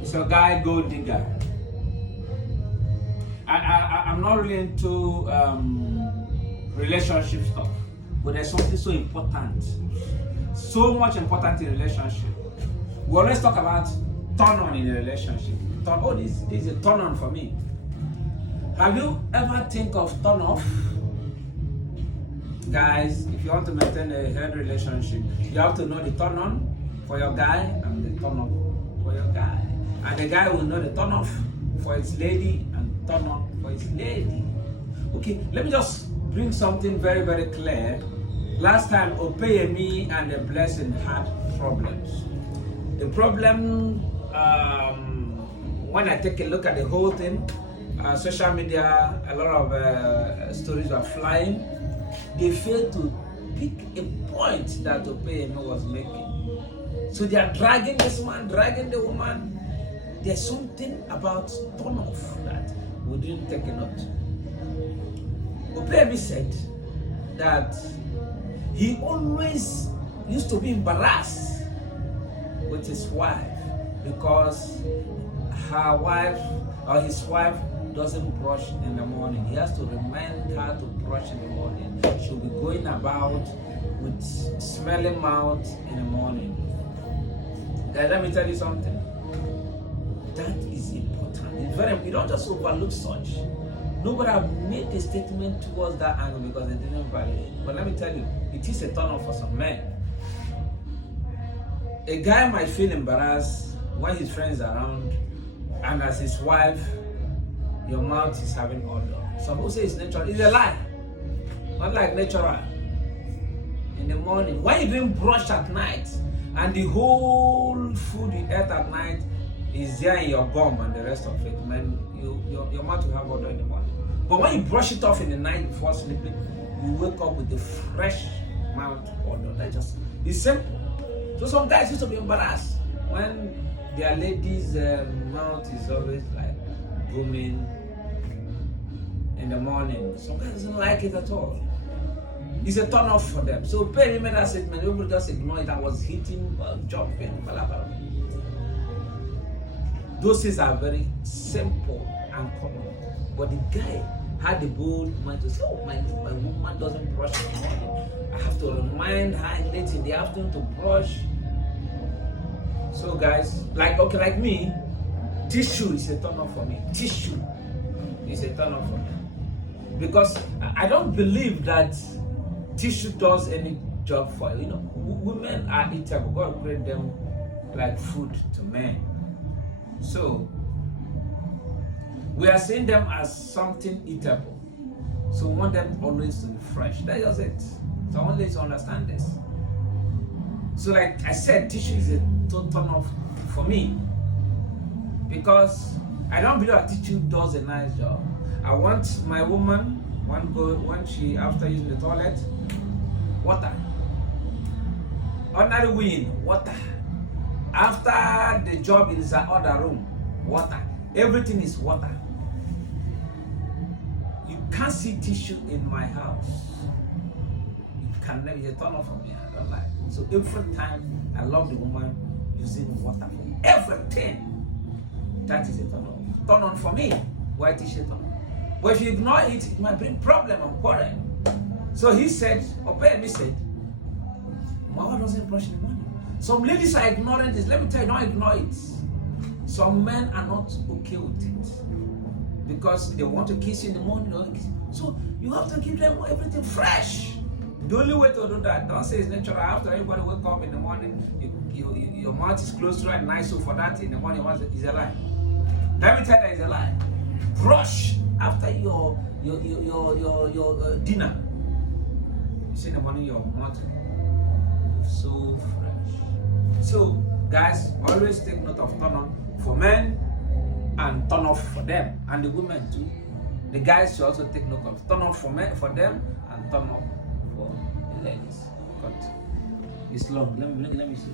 It's a guy gold digger. I'm not really into relationship stuff, but there's something so important, so much important in relationship. We always talk about turn on in a relationship. This is a turn on for me. Have you ever think of turn off? Guys, if you want to maintain a healthy relationship, you have to know the turn on for your guy and the turn off for your guy. And the guy will know the turn off for his lady and turn on for his lady. Okay, let me just bring something very, very clear. Last time, Opeyemi and the Blessing had problems. The problem, when I take a look at the whole thing, social media, a lot of stories were flying. They failed to pick a point that Opeyemi was making. So they are dragging this man, dragging the woman. There's something about turn off that we didn't take a note. Opeyemi said that he always used to be embarrassed with his wife because her wife or his wife doesn't brush in the morning. He has to remind her to brush in the morning. She'll be going about with smelling mouth in the morning. Guys, let me tell you something. That is important. It's very. You don't just overlook such. Nobody have made a statement towards that angle because they didn't value it. But let me tell you, it is a turn off for some men. A guy might feel embarrassed when his friends are around, and as his wife, your mouth is having odor. Some people say it's natural. It's a lie. Not like natural. In the morning, when you didn't brush at night, and the whole food you ate at night is there in your gum and the rest of it, man, your mouth will have odor in the morning. But when you brush it off in the night before sleeping, you wake up with a fresh mouth odor. That just it's simple. So some guys used to be embarrassed when their ladies' mouth is always like booming in the morning. Some guys don't like it at all. It's a turn off for them. So Perry made that statement, everybody just ignore it. I was hitting, jumping, blah, blah. Those things are very simple and common. But the guy had the bold mind to say, oh, my woman doesn't brush in the morning. I have to remind her late in the afternoon to brush. So guys, like me, tissue is a turn off for me. Tissue is a turn off for me. Because I don't believe that tissue does any job for you. Women are eatable. God created them like food to men. So we are seeing them as something eatable. So we want them always to be fresh. That's just it. So I want you to understand this. So like I said, tissue is a total turn off for me. Because I don't believe that tissue does a nice job. I want my woman, when she after using the toilet, water. Ordinary wind, water. After the job in the other room, water. Everything is water. You can't see tissue in my house. You can never. It's a turn off for me. I don't like it. So every time I love the woman using water for everything. That is a turn off. Turn on for me. White t-shirt on. But if you ignore it, it might bring problem and quarrel. So he said, Opeyemi said, my wife doesn't brush in the morning. Some ladies are ignoring this. Let me tell you, don't ignore it. Some men are not okay with it because they want to kiss you in the morning. So you have to give them everything fresh. The only way to do that, don't say it's natural. After everybody wake up in the morning, your mouth is closed right nice. So for that in the morning, is a lie. Let me tell you, that is a lie. Brush after your dinner. You see in the morning your mouth is so fresh. So guys, always take note of turn on for men and turn off for them, and the women too. The guys should also take note of turn off for men, for them, and turn off for the ladies. But it's long. Let me see.